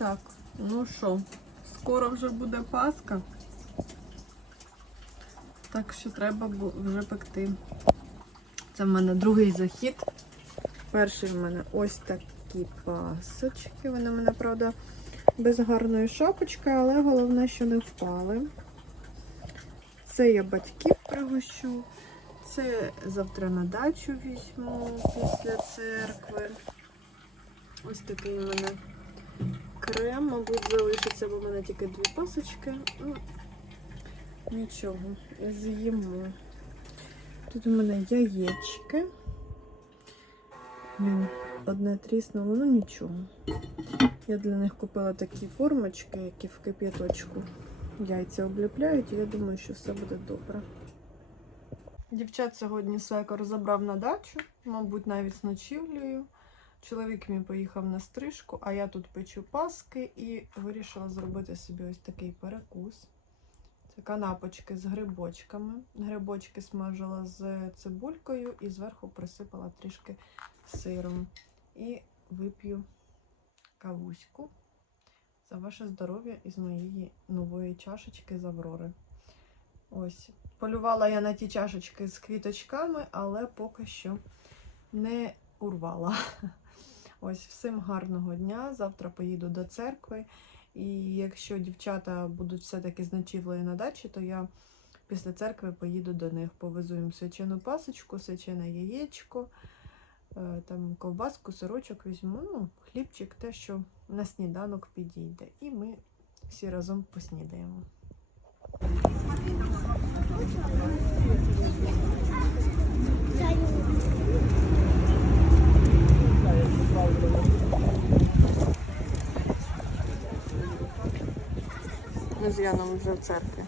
Так, ну що, скоро вже буде Пасха. Так що треба вже пекти. Це в мене другий захід. Перший в мене ось такі пасочки. Вони в мене, правда, без гарної шапочки, але головне, що не впали. Це я батьків пригощу. Це завтра на дачу візьму після церкви. Ось такий у мене крем, мабуть, залишиться, бо в мене тільки дві пасочки. Ну, нічого, з'їмо. Тут у мене яєчки. Одне тріснуло, ну нічого. Я для них купила такі формочки, які в кип'яточку яйця обліпляють, і я думаю, що все буде добре. Дівчат сьогодні свекор забрав на дачу, мабуть, навіть з ночівлею. Чоловік мій поїхав на стрижку, а я тут печу паски і вирішила зробити собі ось такий перекус. Це канапочки з грибочками. Грибочки смажила з цибулькою і зверху присипала трішки сиром. І вип'ю кавуську за ваше здоров'я із моєї нової чашечки з Аврори. Ось. Полювала я на ті чашечки з квіточками, але поки що не урвала. Ось всім гарного дня. Завтра поїду до церкви. І якщо дівчата будуть все-таки з ночівлею на дачі, то я після церкви поїду до них. Повезу їм свячену пасочку, свячене яєчко, е, там ковбаску, сирочок візьму, ну, хлібчик, те, що на сніданок підійде. І ми всі разом поснідаємо. Ми з Яном вже в церкві.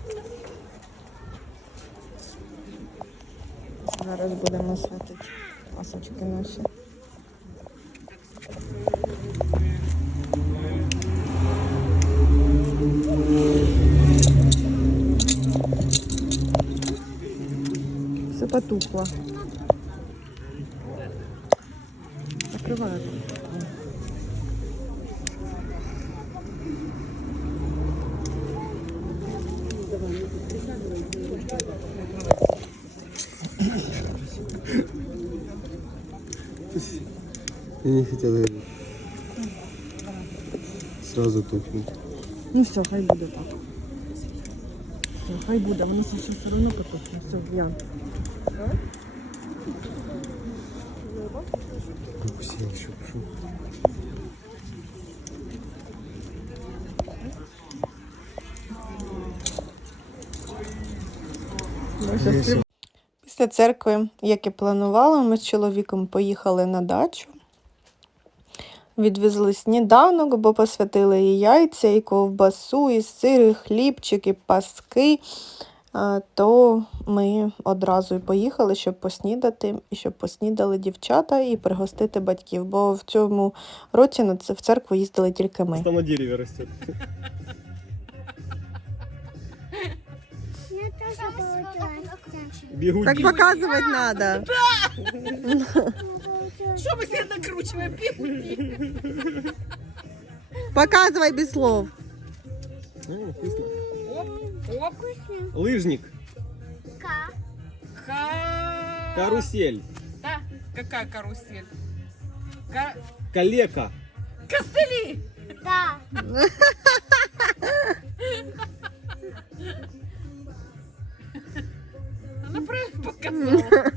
Зараз будемо святити пасочки наші. Все потухло. Закриваю. Я не хотел сразу тухнуть. Ну все, хай буде так. Все, хай буде, воно ще все одно потухне. Все, Ян. Укусил еще пошел. Після церкви, як і планували, ми з чоловіком поїхали на дачу. Відвезли сніданок, бо посвятили і яйця, і ковбасу, і сир, і хлібчик, і паски. То ми одразу і поїхали, щоб поснідати, і щоб поснідали дівчата і пригостити батьків. Бо в цьому році на це в церкву їздили тільки ми. На дереве растет. Как Бігуді. показывать надо. Что мы себе накручиваем? Бігуді. Показывай без слов. А, Лыжник. вкусно. Оп, карусель, Да, какая карусель? Ка... калека, Костыли! Да. Она правильно показала.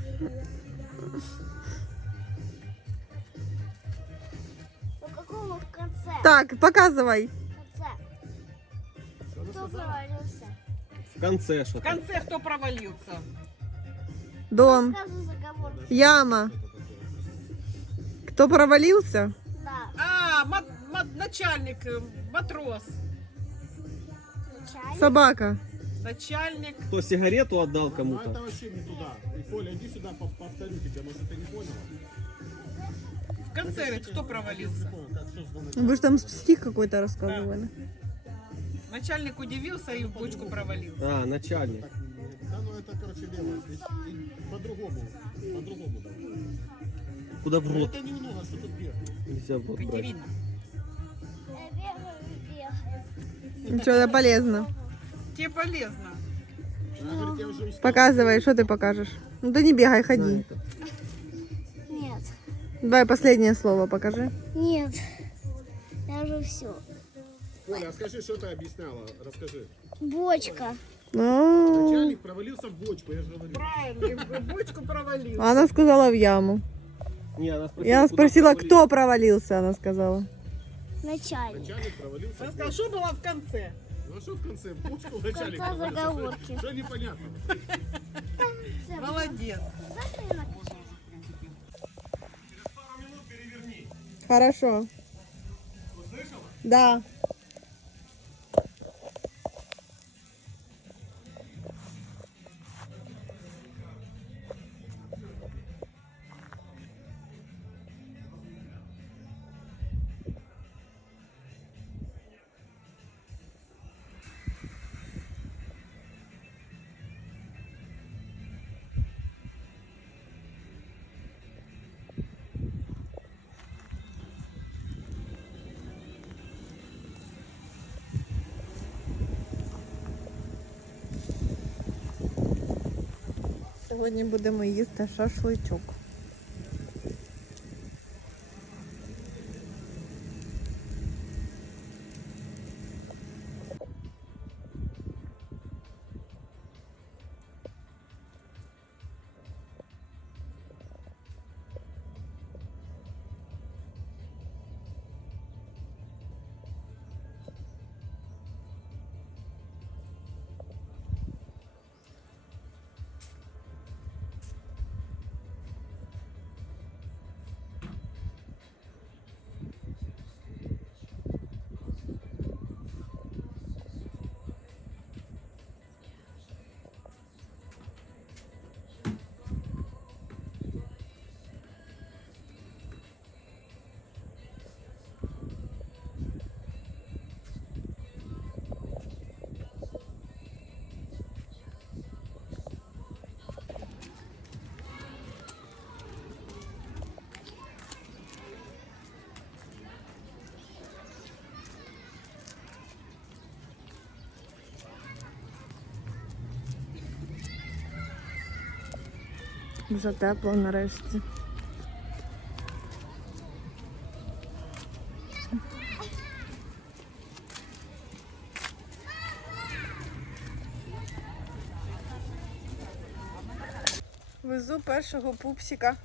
У какого в конце? Так, показывай. В конце. Кто провалился? В конце В что-то. конце кто провалился? Дом. Яма. Кто провалился? Да. А, ма- ма- начальник, э, матрос. Начальник. Собака. Начальник. Кто сигарету отдал Ну, это кому-то? вообще не туда. И, Коля, иди сюда, пов- повторю тебе, может, ты не понял? В конце кто провалился? Вы же там стих какой-то рассказывали. Начальник удивился и в бочку провалился. А, начальник. Да, ну это, короче. И- и По-другому. По-другому, да. Куда в рот? Это немного, что тут вверх. Нельзя в рот брать. Катерина. Э, Вера, Нічого не полезно. Тебе полезно. Она. Показывай, что ты покажешь. Ну ты не бегай, ходи. Нет. Давай последнее слово покажи. Нет. Я уже все. Оля, а скажи, что ты объясняла? Расскажи. Бочка. Ну, Начальник провалился в бочку, я же говорю. Правильно, в бочку провалил. она сказала в яму. Не, она спросила, Я спросила, провалился. кто провалился, она сказала. Начальник. Начальник провалился Рассказал, бочку. что было в конце? Ну а что в конце? Пушку вначале. Конца заговорки. Что непонятно? Молодец. Хорошо. Услышала? Да. Сьогодні будемо їсти шашличок. Вже тепло нарешті. Везу першого пупсика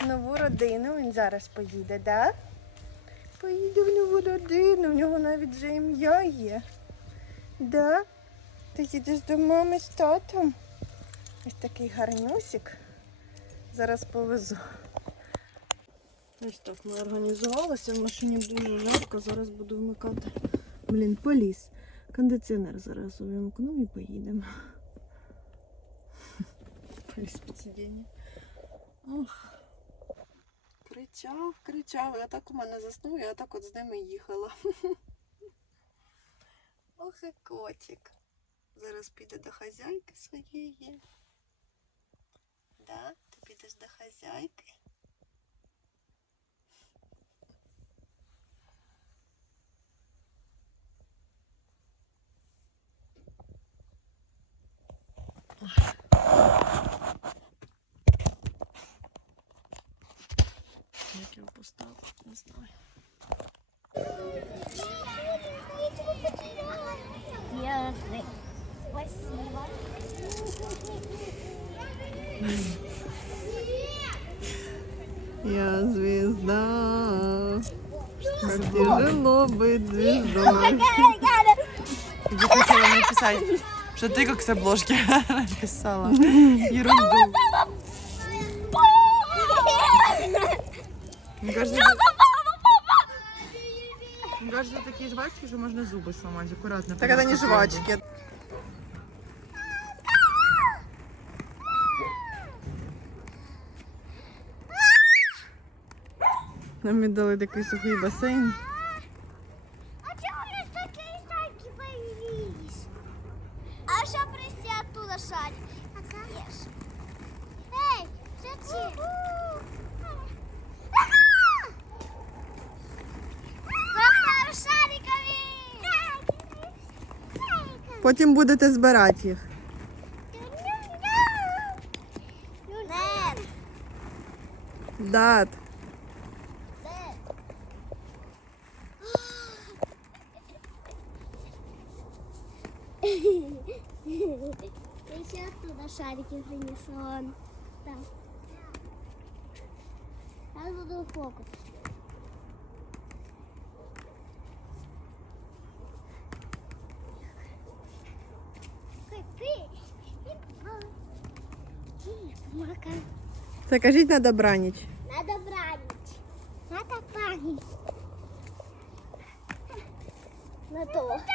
в нову родину. Він зараз поїде, да? Поїде в нову родину, в нього навіть вже ім'я є. Да? Ти їдеш до мами з татом? Ось такий гарнюсик. Зараз повезу. Ось так ми організувалися. В машині дуже жарко. Зараз буду вмикати. Блін, поліз. Кондиціонер зараз увімкну і поїдемо. Поліз під сидіння. Ох. Кричав, кричав. Я так у мене заснув, я так от з ними їхала. Ох і котик. Зараз піде до хазяйки своєї. Да? Підеш до хазяйки? Як його поставити, не знаю. Спасибо. Я звезда. Как тяжело быть звездой. Я хотела написать, что ты как с обложки написала. Ерунду. Мне кажется, мне кажется, такие жвачки, что можно зубы сломать аккуратно. Так это не потому что жвачки. Нам віддали такий сухий басейн. А чего у нас такие шарики появились? А что принести оттуда шарик? Съешь. Эй, зачем? Потім будете збирати їх. Дат. шарики принесла он. Да. Сейчас буду фокус. Закажіть а на добраніч. На добраніч. На добраніч. На то.